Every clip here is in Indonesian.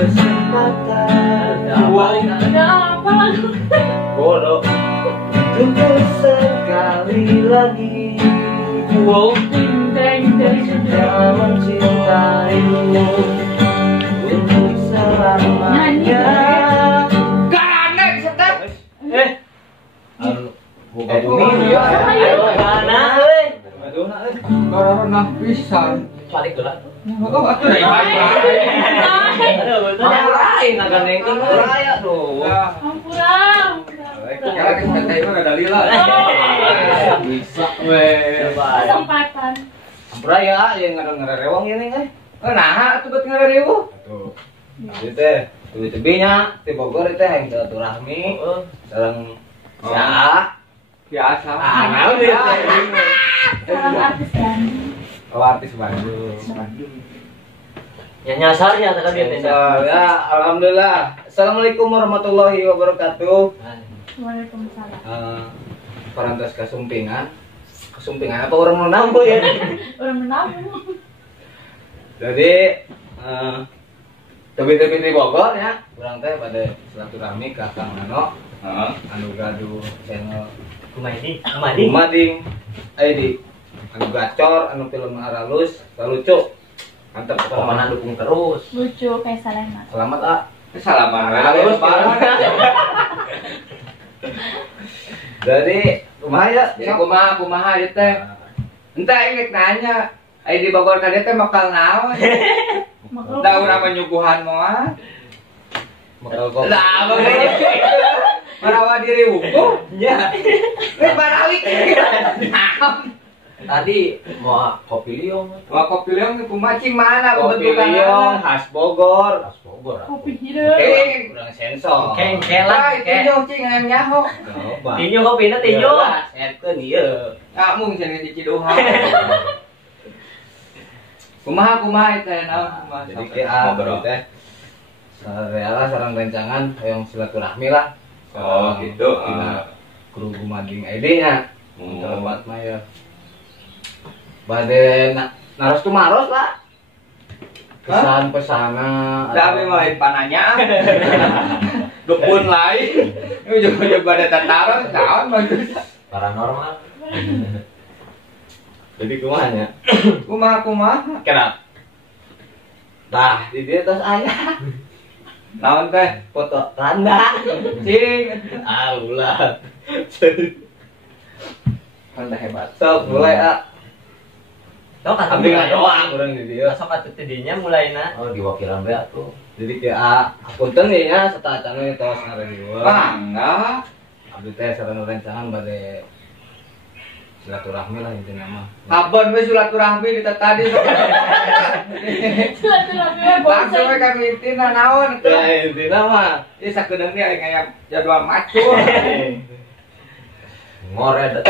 kesempatan bodoh untuk sekali lagi dalam mencintaimu untuk selamanya. Karena setek. Buka bumi ya. Ayo mana euy? Karena pisan. balik gerak Oh, atuh lain Lain agak nengking raya tuh. Karena kita itu ada dalila. Bisa weh. Kesempatan. Raya yang ngarewang ini kan. Nah, atuh bet ngarerewu. Tuh. Itu teh, tiba-tibanya di Bogor itu yang silaturahmi sareng ya. Biasa. Ah, naon ya. Seorang artis Bandung. Oh, artis Bandung. ya nyasarnya tadi dia tenda Ya, alhamdulillah. Assalamualaikum warahmatullahi wabarakatuh. Waalaikumsalam. Parantos kesumpingan. Kesumpingan apa orang mau nampu ya? Orang menabung. Jadi tebi-tebi di Bogor ya, kurang teh pada silaturahmi ke Kang Nano. Anu gaduh channel Kumading. Di anu gacor, anu film aralus, lucu. Mantap kemana dukung terus Lucu kayak Salema. Selamat ah. Salaman. Halus Jadi kumaha ya? Ya kumaha ieu teh. Entah inget nanya. Ai di Bogor tadi teh makal naon? Da urang menyuguhan moal. Bakal kok. Lah, abang marawa diri wuku. Ya. Rek baralik. tadi mau kopi liong Wah, kopi leong ku macing mana Kopi bentukanna? liong khas Bogor. Bogor Kopi hidung. Kurang sensor. Lah, itu nyong cing aya nyaho. tinju kopi na tinju Setkeun ieu. Kamu cenah di Cidoha. Kumaha itu naon kumaha. Jadi kita teh sareng sareng rencangan hoyong silaturahmi lah. Oh, gitu. Kru Gumading ID-nya. Terlebat mah ya. Bade naros tu maros lah. Kesan pesana. Tapi mulai pananya. Dukun lain. Ini juga pada tataran, naon bagus. paranormal Jadi kumanya. Kumaha. kenapa Tah, di dia tas ayah. Naon teh? Foto randa. Cing. Allah. Anda hebat. Sok mulai ah. tau kan Abdi ngadoa urang di dieu. besok atuh tidinya mulainya Oh, di wakilan bae atuh. Jadi ke punten nih ya satacana tos ngareunieuh. Bangga. Abdi teh sareng rencangan bade silaturahmi lah intinya mah. Kapan we silaturahmi di tadi. Silaturahmi Langsung we bosan. ka mitina naon teh. Ya intinya mah Ieu sakedeung dia aya jadwal macul. ngoret.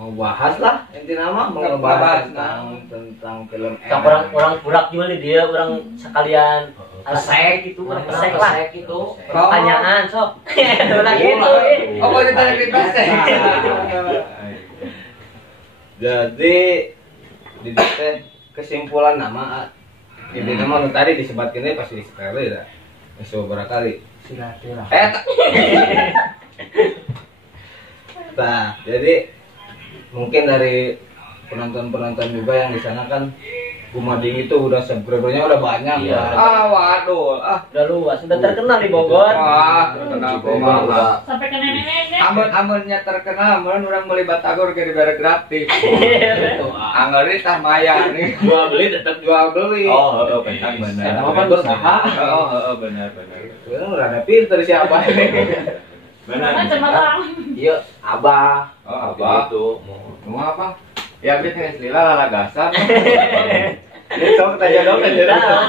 Mau bahas lah intinya mah mau Ngebahas tentang film kan orang purak juga nih dia orang sekalian resek gitu orang resek lah gitu pertanyaan sok udah gitu Oh, kok ditanya kita teh. Jadi di teh kesimpulan nama ini nama tadi disebatkan ini pasti sekali ya. Beberapa kali. silaturahmi Nah, jadi mungkin dari penonton-penonton juga yang di sana kan Gumading itu udah subscribernya udah banyak. Iya. Pak. Waduh. udah luas udah terkenal di Bogor Terkenal kumaha. Sampai ke nenek-nenek. Amun-amunnya terkenal, amun urang beli batagor ke dibere gratis. Anggar tah maya nih. Jual beli tetap jual beli. Oh, benar benar. Sama kan berusaha. Oh, benar benar. Itu udah ada pinter siapa ini. Karena cemerlang. Iya, Abah. Oh, apa? Itu. Mau apa? Ya abis nges lila lalagasan. Sok tanya dong, tanya dong.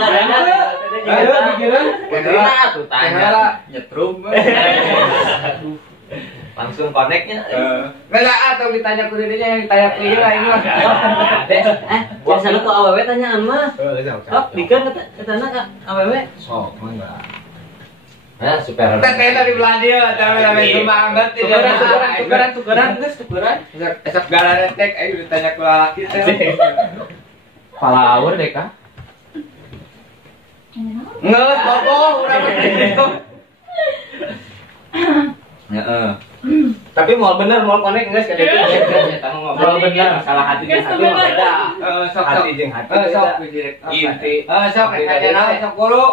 Ayo pikiran. Kenapa tuh tanya lah. Nyetrum. Langsung koneknya. Nggak atau ditanya ku dirinya yang ditanya ku ieu lain mah. biasa lu kok awewe tanyaan mah sok bikin katana ka awewe Sok, mangga. Ya, super. Teteh dari Belanda, tapi cuma angkat tukeran geus tukeran esok galan tek ayo ditanya ku lalaki teh. palawur deh kah Ngeus boboh urang mah. Heeh. Tapi mau bener mau connect guys ka ditu eta ngobrol bener masalah hati jeung hati mah beda. Sok Hati jeung hati. sok Inti. sok sok guru.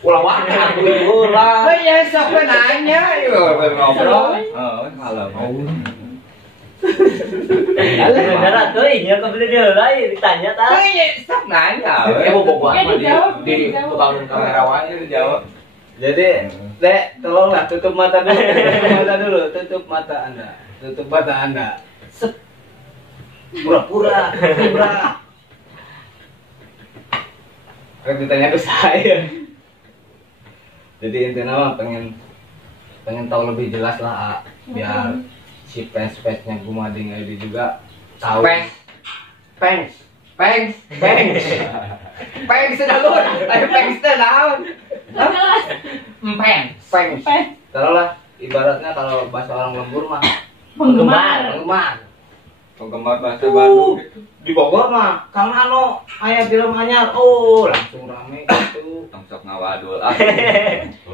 Ulah waktu ulah. Oh ya sok nanya ngobrol. Kalau mau. Beneran tuh iya kebeli dia lain ditanya Oh tah. ya sok nanya. Bobogohan Dia dijawab, di dia dijawab. tukang kamerawan Dijawab. Jadi, Dek, tolonglah tutup mata dulu. Tutup mata dulu, tutup mata Anda. Tutup mata Anda. Set. Pura-pura, pura. Kan ditanya ke saya. Jadi intinya mah pengen tahu lebih jelas lah, biar si fans-fansnya Gumading ID juga tahu. Pengs sedalur. Ayo pengs teh naon? Pengs. Taruhlah ibaratnya kalau bahasa orang lembur mah Penggemar. Penggemar bahasa Bandung gitu. di Bogor mah Kang Ano aya film anyar langsung rame gitu Sok ngawadul.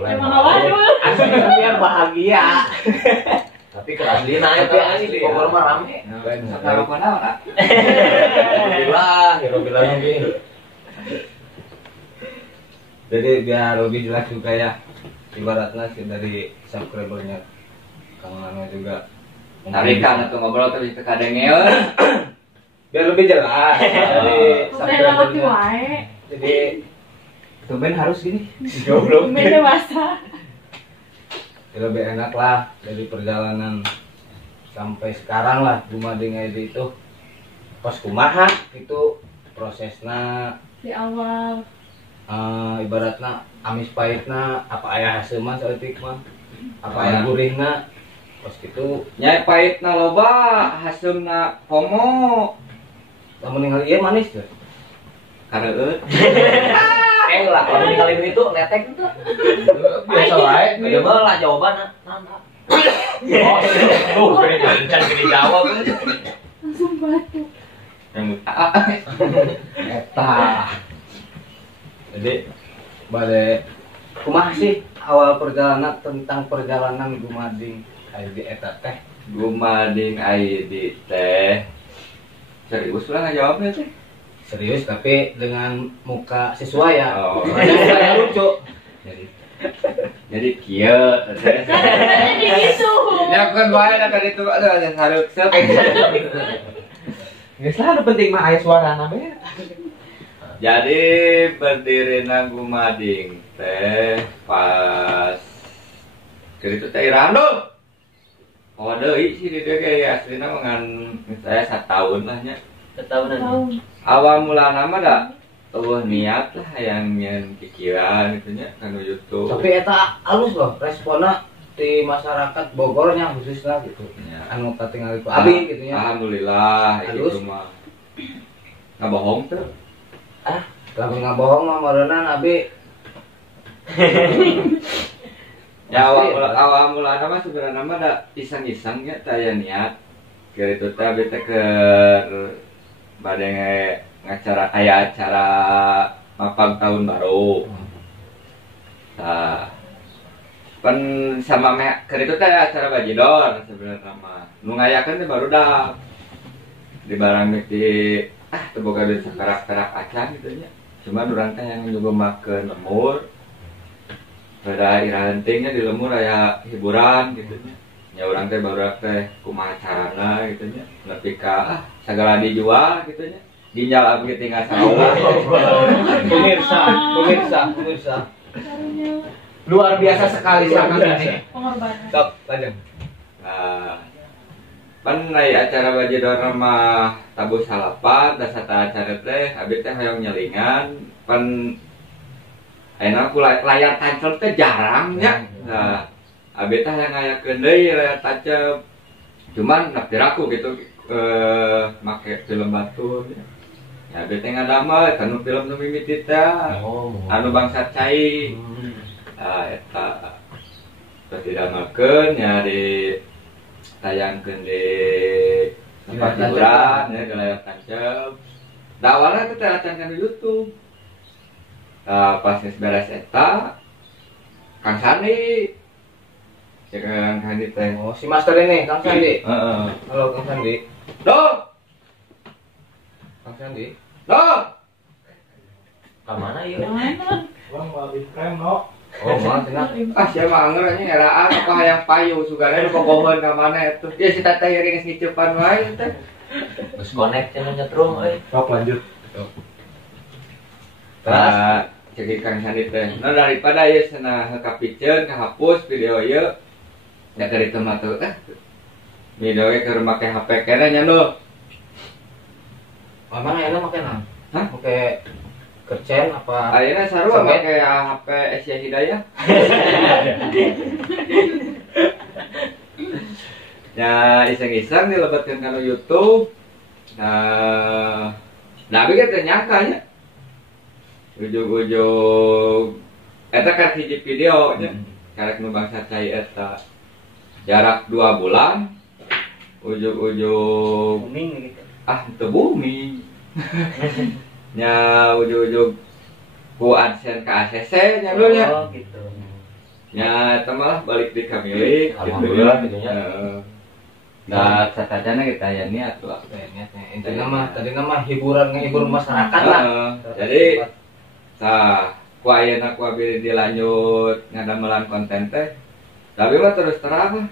Emang ngawadul. asli biar bahagia tapi keaslian Tapi itu asli, di Bogor mah rame. Sekarang mana? Alhamdulillah jadi biar lebih jelas juga ya ibaratnya sih dari subscribernya Kang Ano juga Tarik kan atau ngobrol terus ke kadengel. biar lebih jelas dari Udah laki subscribernya wae. jadi tumben harus gini Beda bahasa. ya, lebih enak lah dari perjalanan sampai sekarang lah Gumading ID itu pas kumaha itu prosesnya Di awal. ibaratnya amis pahitna apa aya hasil mah saeutik mah apa aya gurihna pas gitu Nyai pahitna loba, hasilna komo. lamun ningali ieu manis teh Kareueut. Lah kalau ninggalin itu letek itu. biasa wae Dia mah lah jawaban nah. Oh, can dijawab. Langsung batuk. Yang eta jadi balik kumaha sih awal perjalanan tentang perjalanan Gumading ID eta teh Gumading ID teh. Serius lah ngajawabnya teh. serius tapi dengan muka sesuai ya Oh. saya lucu Jadi kieu teh. Jadi gitu. Ya kan bae da kali itu ada hareup sep. nggak selalu penting mah aya suara namanya Jadi berdirinya Gumading teh pas kira itu teh Irando. Oh deui sih di dieu ge aslina mah ngan saya 1 tahun lah nya. Ketahuan. Awal mula nama dah niat lah yang pikiran gitu nya kanu YouTube. tapi eta halus loh responnya di masyarakat Bogornya khususnya gitu Ya. anu katingal itu abi gitu ya Alhamdulillah Halus. itu mah nggak bohong tuh. lamun ngabohong mah meureunna abi Ya awal mula nama sebenarnya nama ada iseng-isengnya taya niat. Kira itu teh abi teh keur bade ngacara aya acara mapang tahun baru. Nah, kan sama keur itu teh acara bajidor sebenarnya mah. Nu ngayakeun teh barudak. Di barang di teu boga duit sakarak-karak acan gitu nya. Cuma urang teh yang juga makan lemur. Pada irahentingnya di lemur aya hiburan gitu nya. Ya urang teh barudak teh kumaha carana gitu nya. Nepi ka sagala dijual gitu nya. Ginjal abdi tinggal saolah. pemirsa Caranya luar biasa sekali sangat biasa pengorbanan. sok lanjut Nah, pan aya acara bajidor mah tabu salapan da sata acara teh abdi teh hoyong nyelingan pan ayeuna ku layar tancap teh jarang nya. Nah, abdi teh yang ngayakeun deui layar tancap. Cuman nakdir aku gitu make film batur nya. Ya abdi teh ngadamel kanu film nu mimiti teh anu bangsa cai. Eta terus didamelkeun nya di tayangkeun di tempat hiburan ya di layar tancap. Da awalnya teh acan kan di YouTube. Pas geus beres eta Kang Sandi. Ya Kang Sandi teh. Oh, si master ini Kang Sandi. Heeh. Halo Kang Sandi. Doh, Kang Sandi. doh. Kemana yuk? Jangan. Bang, mau habis krem, no? Oh, maaf cenah. Ah, siapa anger nya ngeraan apa hayang payu sugana nu kokoheun ka mana eta. Ya si tata ieu geus ngicepan wae teh. Terus connect channel nyetrum euy. Sok lanjut. Terus jadi Kang Sandi teh. Nah daripada ieu cenah kapicen kahapus video ieu. Da keur ditu mah tuh video ge keur make HP kene nya nu. Emang enak make naon? Hah? Make kercen apa? Ayeuna sarua Sampai- make HP Asia Hidayah. Ya iseng-iseng dilebetkeun kana YouTube. Nah, abi teh nyangka nya. Ujug-ujug eta kan hiji video nya. Karek nu bangsa cai eta. Jarak 2 bulan. Ujug-ujug Booming gitu. teu booming. Nya ujug-ujug ku AdSense ka ACC nya dulu nya. Oh gitu. Ya, eta malah balik di kamilik Alhamdulillah gitu nya. Nah, satadana kita ya niat lah. Kayaknya intinya mah tadi nama hiburan ngehibur masyarakat lah. Jadi ku ayeuna ku abi dilanjut ngadamelan konten teh. Tapi mah terus terang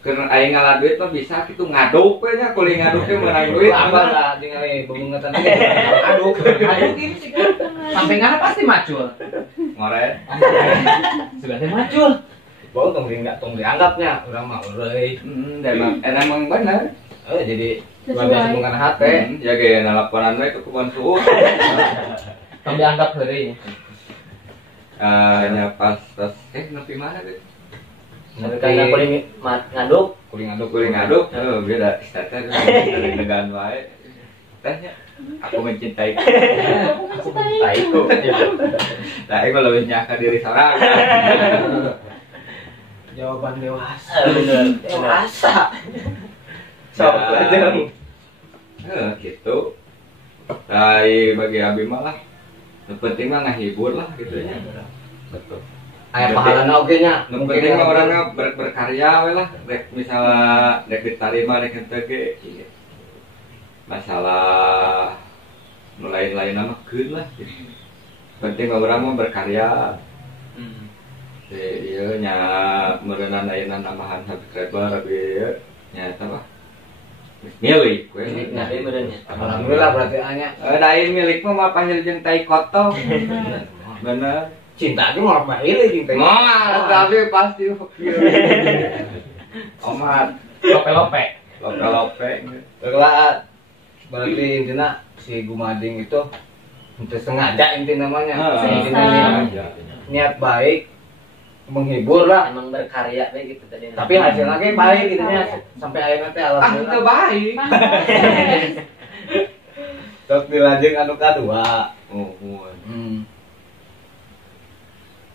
karena aing ngalah duit mah bisa kitu ngaduk we nya, kuling ngaduk teh meunang duit Apa lah ningali bemungetan teh. Aduh, aduh gini sih kan. Sampai ngana pasti macul. ngore. Sudah teh macul. Bau tong dianggapnya urang mah euy. Dan emang bener. Jadi Sesuai. biasa bukan HP. Ya ge nalaponan we ke kebon suhu. Tong dianggap heureuy. Nya pas nepi mana teh? Karena kuling ngaduk. Kuling ngaduk Kuling ngaduk, beda istatnya dari negaan wae. Tehnya, aku mencintai. Aku Taiku. Nah, ini lebih nyangka diri seorang. Jawaban dewasa. Bener. Dewasa. Ya. Sok aja. Gitu. Tapi bagi Abi malah, yang penting mah ngehibur lah gitu ya. Betul. Aya pahalana oge nya. Yang penting mah orangnya berkarya we lah. Rek misalnya rek diterima rek henteu ge. Masalah nu lain-lain mah keun lah. Penting mah urang mah berkarya. Iya nya meureunna ayeuna nambahan subscriber abi ieu nya eta mah. Milik we. Nah, ini benernya. Alhamdulillah berarti anya Lain milik mah pahil jeung tai koto. Bener. cinta itu mau apa ini cinta. Mah, tapi pasti Omar Lope-lope. lope-lope. Lah berarti intinya si Gumading itu itu sengaja inti namanya. Intinya niat baik menghibur lah. Emang berkarya deh gitu tadi. Tapi hasilnya kayak baik gitu nya sampai akhirnya teh Ah, itu alhamdulillah. baik. Sok dilanjut anu kadua. Oh,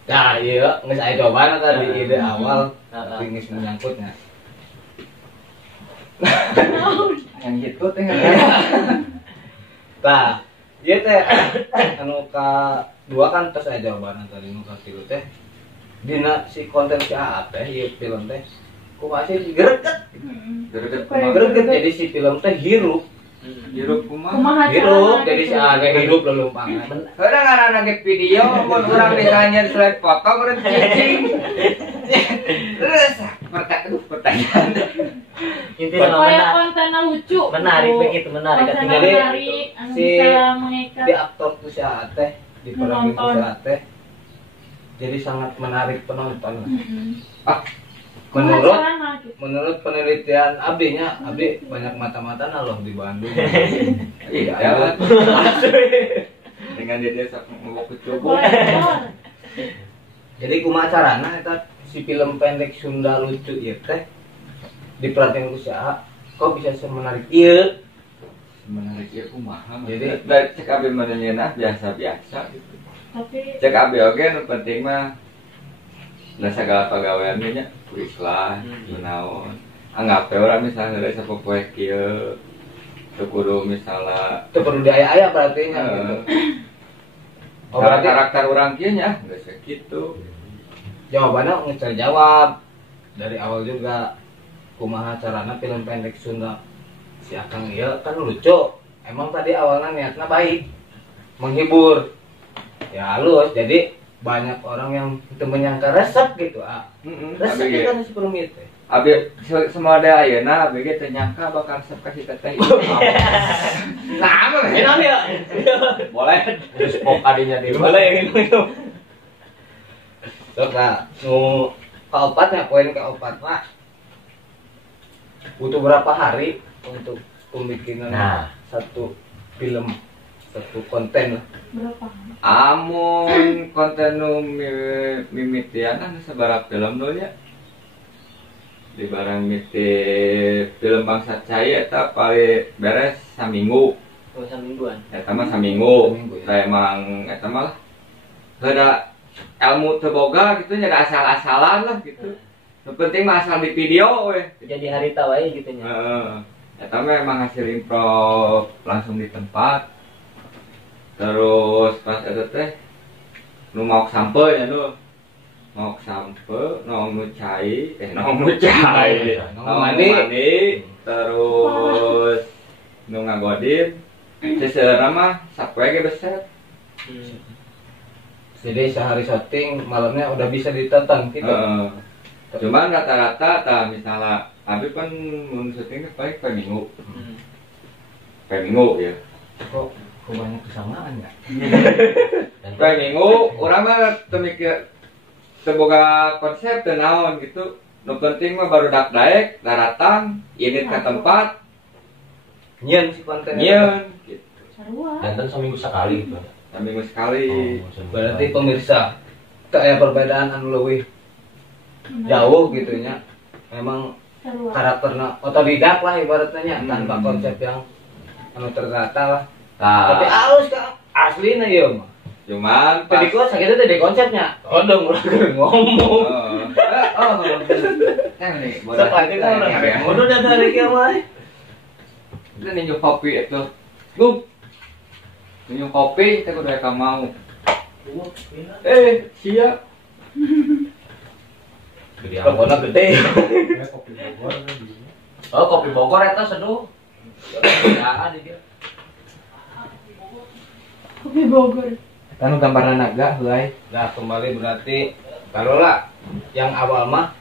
Ya iya, nggak saya coba tadi ide awal, tapi nggak menyangkutnya. yang gitu teh. Nah, iya teh, anu ka dua kan terus aja jawaban tadi nu ka tilu teh. Dina si konten si A teh, ieu film teh, ku masih greget. Greget jadi si film teh hirup. Hirup kumaha? Kumaha Hirup, carana jadi si gitu. A teh hirup lelumpangan. Heureuh ngaranna ge video mun urang misalnya slide foto meureun cicing. Terus pertanyaan. Intinya mah Kayak menarik. kontennya lucu. Menarik gitu. begitu, menarik. Kontennya Jadi, menarik, anu si- bisa mengikat. Di aktor ku si A teh, di peran ku Penonton. si A teh. Jadi sangat menarik penonton. Kumaha Menurut carana gitu. menurut penelitian Abdinya, Abdi banyak mata-mata loh di Bandung. Iya. Dengan dia sok mau coba. Kolektor. Jadi kumaha carana eta si film pendek Sunda lucu ieu teh diperhatiin ku si A, kok bisa semenarik ieu? Menarik ya kumaha. Jadi- Jadi cek abi menyeunah biasa-biasa gitu. Tapi Cek abi oge nu penting mah da sagala pagawean nya ku ikhlas, naon. Anggap teh urang misalnya heureuy sapopoe kieu Teu kudu misalnya Itu perlu diaya-aya berarti nya gitu. Oh, berarti karakter orang kieu nya geus kitu. jawabannya ngecer jawab dari awal juga. Kumaha carana film pendek Sunda si Akang ieu kan lucu. Emang tadi awalnya niatnya baik, menghibur. Ya halus, jadi banyak orang yang itu menyangka resep gitu. Resep itu kan si perumit. Abi semua ada ayeuna abi ge teu nyangka bakal resep ka si teteh. Nah, enak ya. Boleh. Terus pop adinya di Boleh yang minum. Sok lah, nu keopatnya poin keopat Pak. Butuh berapa hari untuk pembikinan satu film, satu konten lah? Berapa? Amun konten nu mimitian sabaraha film nu nya. Di barang miti film Bangsa Cai eta paling beres saminggu. Oh, samingguan. Eta mah saminggu. Ya. Da emang eta mah ada ilmu teu boga gitu nya, ada asal-asalan lah gitu. Yang penting mah asal di video we. Jadi harita wae gitu nya. Heeh. Eta mah emang hasil improv langsung di tempat. Terus pas eta teh nu mau sampe ya nu. Mau sampe nong nu cai, nong mani, terus nu ngagodin. Seseuna mah sapoe ge beset. Jadi sehari syuting malamnya udah bisa ditonton gitu. Cuman rata-rata misalnya abi kan mun syuting paling per minggu. Per minggu ya. Kok banyak kesamaan ya? Per minggu urang mah teu mikir teu boga konsep teu naon gitu. Nu penting mah baru dak daek, daratang, ini ke tempat Nyen si konten. nyeun gitu. Sarua. Dan seminggu sekali gitu. Seminggu sekali. Berarti pemirsa kayak perbedaan anu leuwih jauh gitu nya. Memang Sarua. karakternya otodidak lah ibaratnya tanpa konsep yang anu tertata lah. Nah, Tapi halus kan aslinya ya mah. cuman Tadi gua sakitnya tadi konsepnya. Oh dong ulah ngomong. Kan nih, Sok lagi kan orang udah dari kieu mah. Kita ninju kopi itu. Gum. Ninju kopi kita kudu eka mau. Siap. Gede Pokoknya gede. Oh, kopi Bogor eta seduh. Ya, di dia. Kopi Bogor. Kan gambaran naga heuy. Nah, kembali berarti taruhlah yang awal mah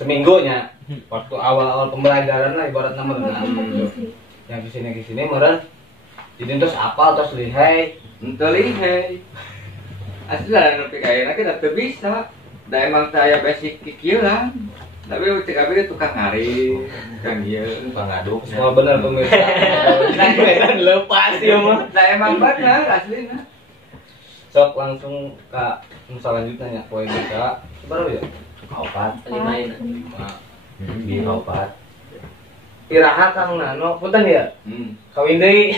seminggunya waktu awal-awal pembelajaran lah ibaratnya merenang. Yang kesini meren. Jadi terus apal terus lihai. Untuk lihai. Asli lah nepi kayaknya kita teu bisa. Da emang saya basic kieu lah. Tapi cek abi tukang ngari, kan ieu Tukang ngaduk. Semua benar pemirsa. Nah, lepas ya mah. Da emang bener aslina. Sok langsung ke selanjutnya ya poin kita. Berapa ya? Opat, 5 ini. Nah, Di opat. iraha Kang Nano, punten ya. Hmm. Kawin deui.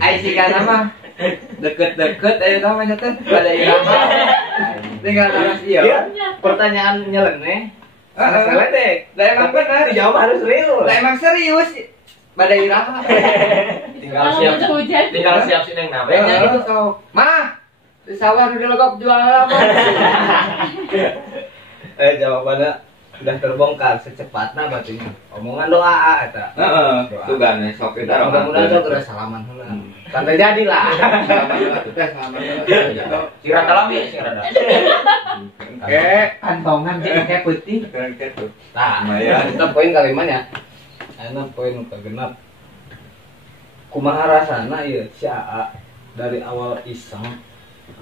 Ai sigana mah deket-deket aya tah mah teh pada irama. Tinggal terus ieu. Pertanyaan nyeleneh. Heeh. Seledek. Da emang bener. Dijawab harus real. Da emang serius. Pada iraha. Tinggal siap. Tinggal siap sih neng nabe nya gitu. So, mah di sawah nu dilogok jual apa? Jawabannya udah terbongkar secepatnya batunya. Omongan doa eta. Heeh, tugan sok kita Mudah-mudahan sok geus salaman heula. Kan teu jadi lah. Sira dalam ya, sira dalam. Oke, Kantongan jadi kayak putih. keren gitu. Nah, Lumayan. kita poin kalimanya. Ana poin kegenap. Kumaha rasana ieu si AA dari awal iseng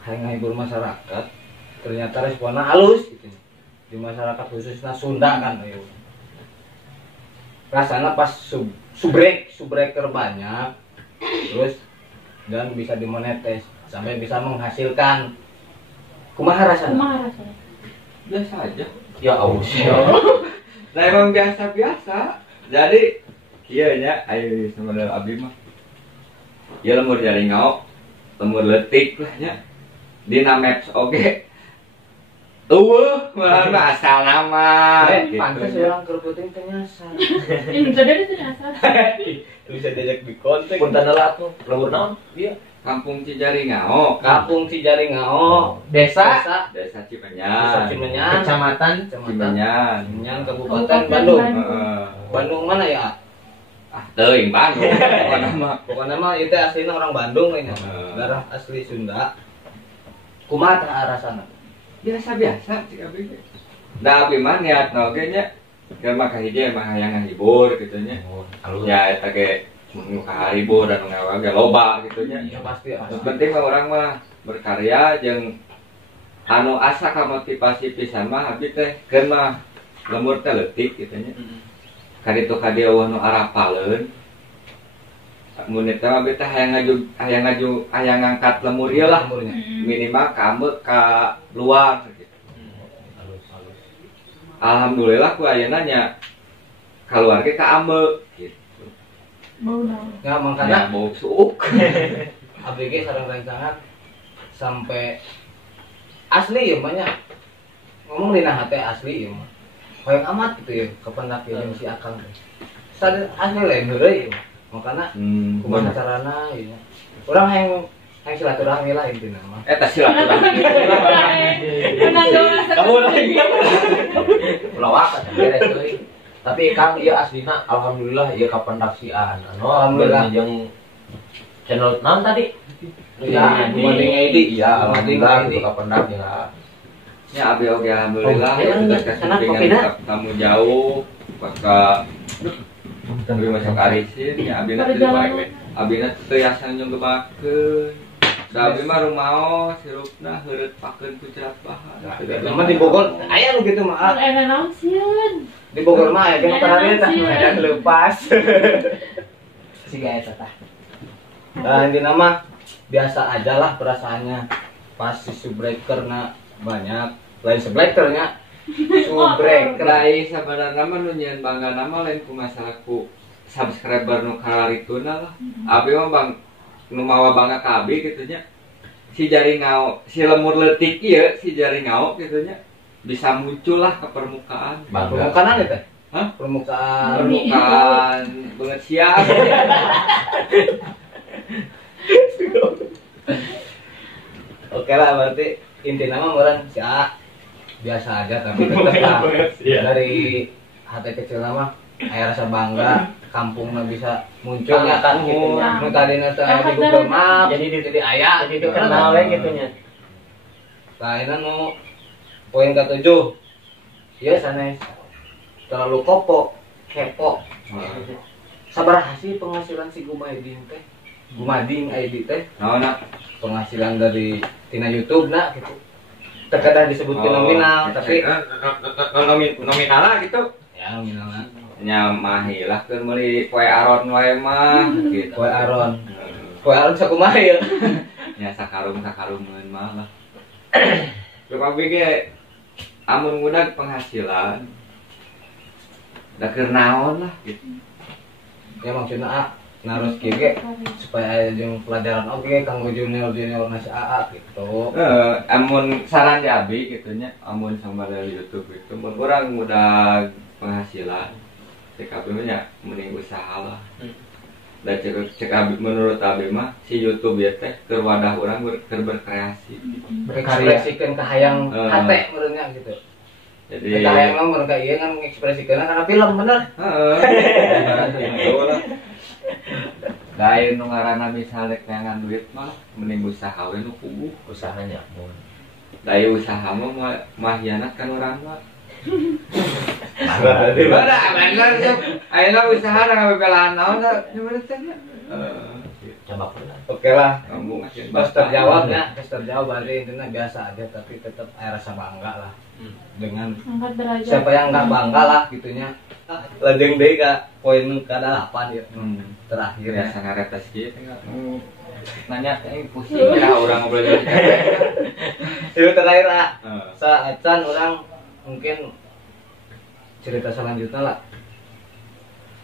hayang ngahibur masyarakat, ternyata responnya halus gitu. Di masyarakat khususnya Sunda kan ayo. Rasanya pas subreker banyak terus dan bisa dimonetis sampai bisa menghasilkan. Kumaha rasana? Biasa aja. Ya aus. Nah emang biasa-biasa. Jadi kieu nya ayo sebenarnya abdi mah. Ya lemur jaringau, lemur letik lah nya. Dina Maps oge. malah asal nama. Pantes orang kerbuting teh nyasar. Ini sudah di nyasar. Bisa diajak di kontak. Punten lah tuh, lembur naon? Iya. Kampung Cijaringao. Kampung Cijaringao. Desa Desa Desa Cimenyan. Cimenyan. Kecamatan Cimenyan. Cimenyan Kabupaten Bandung. Heeh. Bandung mana ya? Teuing Bandung. Pokoknya mah itu aslinya orang Bandung nya. Darah asli Sunda. Kumaha teh rasana? Biasa-biasa cik abi. Da abi mah niatna oge nya. Keur mah kahiji emang hayang ngahibur kitu nya. Ya eta ge nu kahibur dan ngawa ge loba kitu nya. Ya pasti. Yang penting mah orang mah berkarya jeung anu asa ka motivasi pisan mah abi teh keun mah lemur teh leutik kitu nya. Kaditu ka dieu nu arapaleun. Mun eta mah abi teh hayang ngangkat lemur ieu lah. Minimal ka ambeu ka luar gitu. Alhamdulillah ku ayeuna nya kaluar ge ka ambeu gitu. Bau naon? Ya makanya Bau suuk. ABG sareng rancangan sampai asli ya banyak ngomong dina hate asli ya mah hoyong amat gitu ya kependak yang si akang teh sadar asli lain heureuy ya makanya kumaha carana ya urang hayang silaturahmi lah intina mah Eta silaturahmi. Kamu lagi. Pelawak kan beres euy. Tapi Kang ieu aslina alhamdulillah ieu kapendaksian. Alhamdulillah jeung channel naon tadi? Ya, Mading ID. Iya, alhamdulillah ID. itu kapendak ya. Ya abi oge alhamdulillah sudah kasih tamu jauh maka tapi masuk arisin ya abina teh bae. Abina teh tiasa nyunggebakeun. Da abi mah rumaos hirupna heureut pakeun ku cerat bahan. Lama di Bogor aya nu kitu mah. Ada naon sieun? Di Bogor mah aya jeung tarareun tah medan leupas. Siga eta tah. Nah, intinya mah biasa aja lah perasaannya pas si subbreaker-na banyak lain subbreaker-nya subbreaker Lai sabarana mah nu nyeun bangga nama lain ku masalah ku subscriber nu kalarituna lah. Abi mah bang nu mawa bangga ka abi kitu nya. Si jaringao, si lemur leutik ieu si jaringao kitu nya bisa muncul lah ke permukaan. permukaan eta. Hah? Permukaan banget siap. Oke lah berarti intinya mah orang si A biasa aja tapi tetap lah dari hati kecil mah aya rasa bangga kampungnya bisa muncul ya kan gitu nya. Nu tadina teh aya di Google Maps jadi aya Jadi dikenal we kitu nya. Lainnya nu poin ke-7 ieu sanes terlalu kepo. Sabaraha sih penghasilan si Gumading teh? Gumading ID teh Naonna? penghasilan dari tina YouTube nak gitu. Terkadang disebutkan nominal tapi nominal lah gitu. ya nominalna Nya mah hilah keur meuli poe aron wae mah gitu. Poe aron. Poe aron sakumaha ya? Nya sakarung-sakarungeun mah lah. Ruk abi ge amun ngudag penghasilan da keur naon lah gitu. Ya maksudnya naros kieu ge supaya jeung pelajaran oge kanggo junior nasi AA gitu. Amun saran di abi gitu nya, amun sama dari YouTube itu mun urang ngudag penghasilan cek abi mah nya mending usaha lah. Da cek abi menurut abi mah si YouTube ya teh keur wadah urang keur berkreasi. Mengekspresikan kahayang hate meureunnya gitu. Jadi kahayang mah mun ka ieu kan mengekspresikan karena film bener. Heeh. Lain nu ngaranna misale kayangan duit mah mending usaha we nu puguh Usahanya mun. Daya usaha mah hianat kan urang mah. Bener. Bener tuh. Ayeuna usaha da ngabebelaan naon da bener teh. Coba pula. Oke lah. Kamu ngasih Terus terjawab ya, terus terjawab berarti intinya biasa aja tapi tetap ada rasa bangga lah dengan Angkat derajat. siapa yang nggak bangga lah gitunya. Lanjeng deh kak poin ke-8 ya terakhir ya. biasa ngaretes kieu teh nanya pusing ya urang ngobrol jeung Itu terakhir ah. Saacan orang mungkin cerita selanjutnya lah.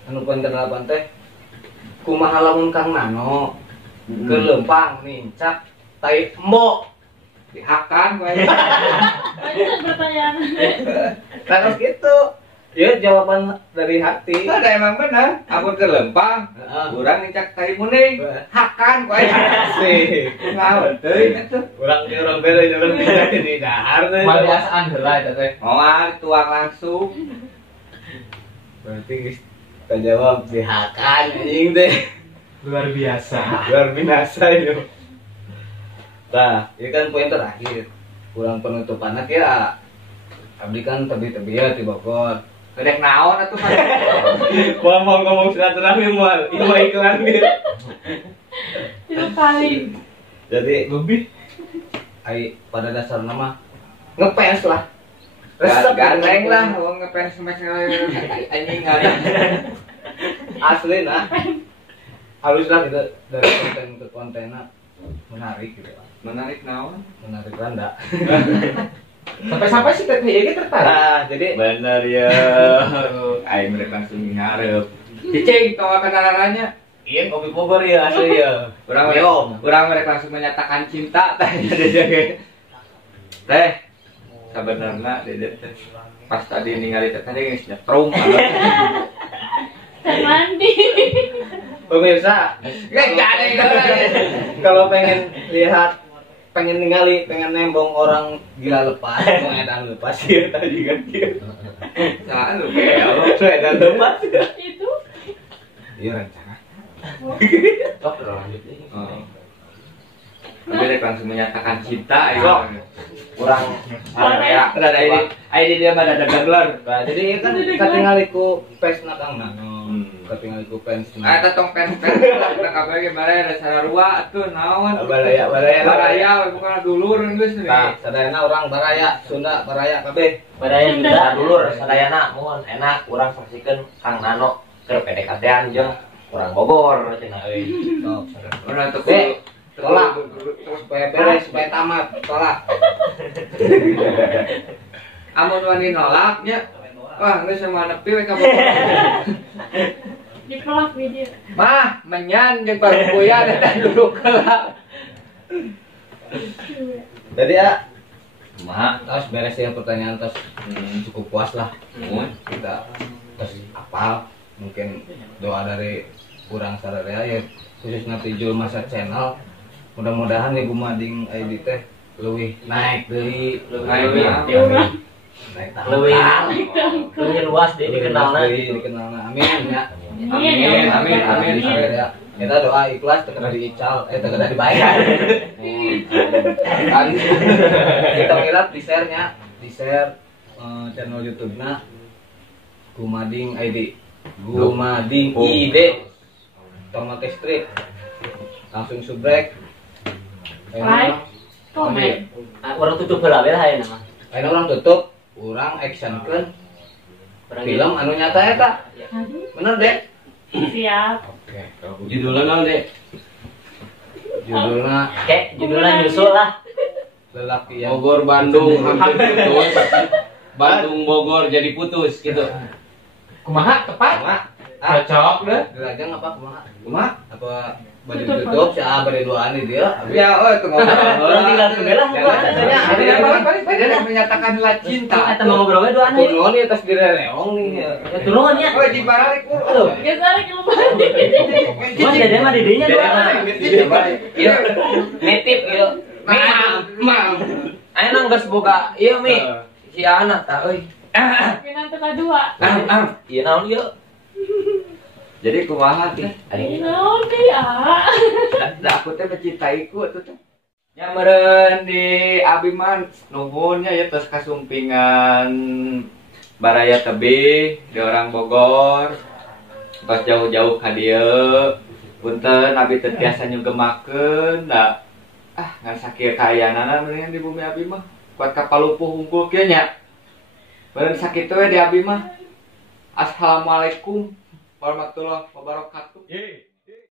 Anu poin ke-8 teh kumaha lamun Kang Nano ke Lempang nincak tai embok dihakan gue. Banyak pertanyaan. Terus gitu. Ya jawaban dari hati. Itu ada emang bener. Amun ke Lempang, kurang ngecak tai muning, hakan gue. Sih. Ngawet teuing atuh. Orang beda orang bisa di dahar teh. Kebiasaan heula eta teh. Moal tuang langsung. Berarti geus kajawab dihakan anjing teh. Luar biasa. Luar biasa itu. Nah, ini kan poin terakhir. Kurang penutupannya kira abdi kan tebi-tebi ya di Bogor. Gedek naon atuh kan. Mau ngomong silaturahmi mual, itu mah iklan gitu. 3 kali. Jadi Lebih. pada dasar nama ngepes lah. Gandeng lah, wong ngepens sama anjing ada. Asli nah. Halus lah gitu dari konten ke kontennya menarik gitu. Menarik naon? Menarik randa. Sampai-sampai si Teh Yegi tertarik. Nah, jadi Bener ya. Aing mereka langsung ngarep. Cicing tawa kenalannya. iya kopi Bogor ya asli ya. Urang mereka langsung menyatakan cinta teh. Teh. Sabenerna Dede teh. Pas tadi ningali teh tadi geus nyetrum. Saya mandi. Pemirsa, kalau pengen lihat, pengen ningali, pengen nembong orang gila lepas, mau edan lepas ya tadi kan dia. Salah lu ya. Edan lepas. Itu. Iya rencana. Sok lanjut nih. Tapi dia langsung menyatakan cinta ya. Kurang Ya, ada ID dia mah ada gagler. Nah, jadi kan katingaliku pes nakang katingaliku pens. Eta tong pen lah kabeh ge bare ada sararua atuh naon. Baraya bukan dulur geus nih. Nah, sadayana orang Baraya, Sunda Baraya kabeh. Badaya Sunda dulur sadayana mun enak urang saksikeun Kang Nano keur PDKT-an jeung urang Bogor cenah euy. Urang teu Tolak. Supaya beres, supaya tamat, tolak. amun wani nolaknya. Wah, geus sama nepi we ka Dipelak video. Mah, menyan jeung parupuyan eta dulu kelak. Jadi ya, terus beres ya pertanyaan terus cukup puas lah. Kita terus apal mungkin doa dari kurang sadaya ya khususnya Tijul Masa Channel. Mudah-mudahan nih Gumading ID teh leuwih naik deui, naik Leuwih luas deh dikenalna. Dikenalna. Amin ya. Amin. Ya. Kita doa ikhlas teu kada diical, teu kada dibayar. Kan kita ngilat di-share-nya, di-share channel YouTube-na Gumading ID. Gumading ID. Tong make strip. Langsung subrek. Like, comment. Urang tutup heula we lah ayeuna mah. Ayeuna urang tutup, urang actionkeun film anu nyata eta. Aduh, Bener, Dek? siap. Oke, kalau Judulnya naon, Dek? judulnya Judulnya nyusul lah. lelaki yang Bogor Bandung hampir putus. Bandung Bogor jadi putus gitu. Kumaha tepat? kumaha? Cocok deh. Dirajang apa kumaha? Kumaha? Apa bade tutup si bade duaan di dia? Ya, oh itu ngobrol. Urang tinggal tunggulah. Dia menyatakan la cinta. Eta mau ngobrol we doanya. Turun di atas direreong nih. Ya turun nya. Oh, di balik Aduh. Geser ke mandi. Mas dede mah dedenya doang. Iya. Nitip ieu. Mam. Aya nang geus boga ieu Mi. Si anak tah euy. Kena teka 2. Ieu naon ieu? Jadi kumaha teh? Naon dia? Da aku teh mencintaiku atuh teh. Nya meureun di abi mah nuhunnya ya tos kasumpingan Baraya tebih di orang Bogor. Tos jauh-jauh ka dieu. Punten abi teh tiasa nyugemakeun da ngan sakieu kaayana mendingan di bumi abi mah. Kuat kapalupuh hungkul kieu nya. Meureun sakitu we di abi mah. Assalamualaikum warahmatullahi wabarakatuh.